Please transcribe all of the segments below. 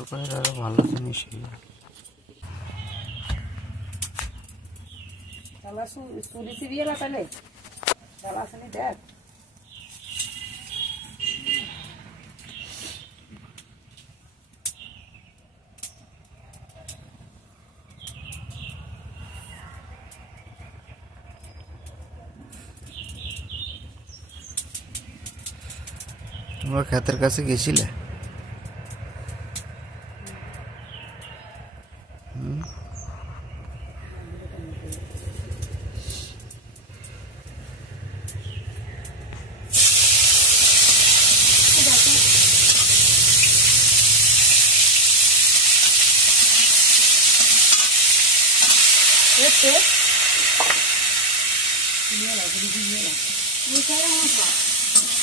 করে আরো ভালো জিনিস তাহলে সুরি সিরিয়াল তাহলে তাহলে আসেনি দেখ তোমরা ক্ষেতের কাছে গেছিলে?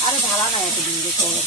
আরে ভাড়া নাই এতদিন যে খবর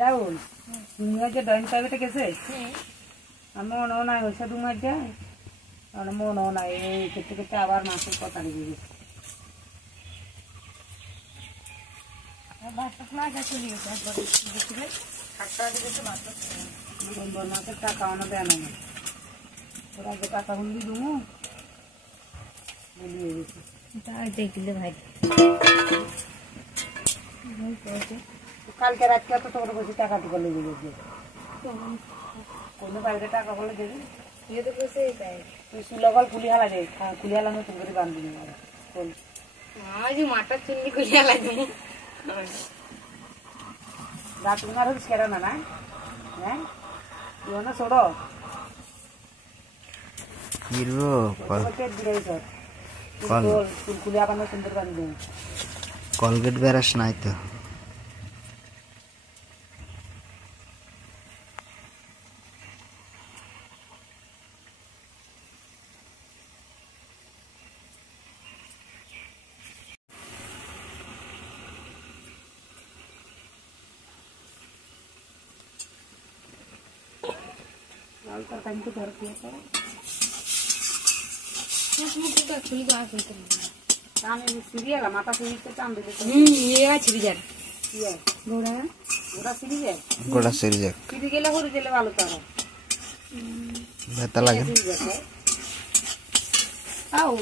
রাহুল তুমি যে ডাইন সাইডে গেছে আমি মনে নাই হয়েছে দু মাস যায় আর মনে নাই এই ক্ষেত্রে ক্ষেত্রে আবার মাছের কথা লেগে গেছে মাছের টাকা আমার দেয় না ওরা যে টাকা বললি দুমু বলিয়ে গেছে দেখলে ভাই কালকে রাত্রে তো তোর বলছি টাকা টুকা লেগে গেছে কোনো বাড়িতে টাকা বলে দেবে তুই সুলগল কুলিহালা দে কুলিহালা নতুন করে বান্ধবি মাটা চিনি কুলিহালা দে রাত তোমার হচ্ছে কেন না না হ্যাঁ তুই না ছোড়ো কুলিয়া বানো সুন্দর বান্ধবি কলগেট বেরাস নাই তো সিরিয়াল মাথা সিরিজটা টান দিতে গোড়া সিরিজ সিরি গেলে হরে দিলে ভালো তো ব্যথা লাগে আও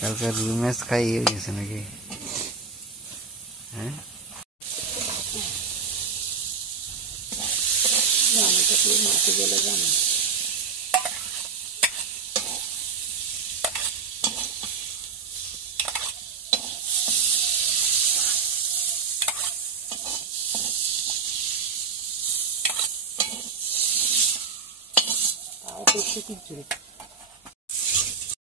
কালকে রুই মাছ খাই হয়ে গেছে নাকি? হ্যাঁ, মাছে গেলে জানো আর একটু খিচুড়ি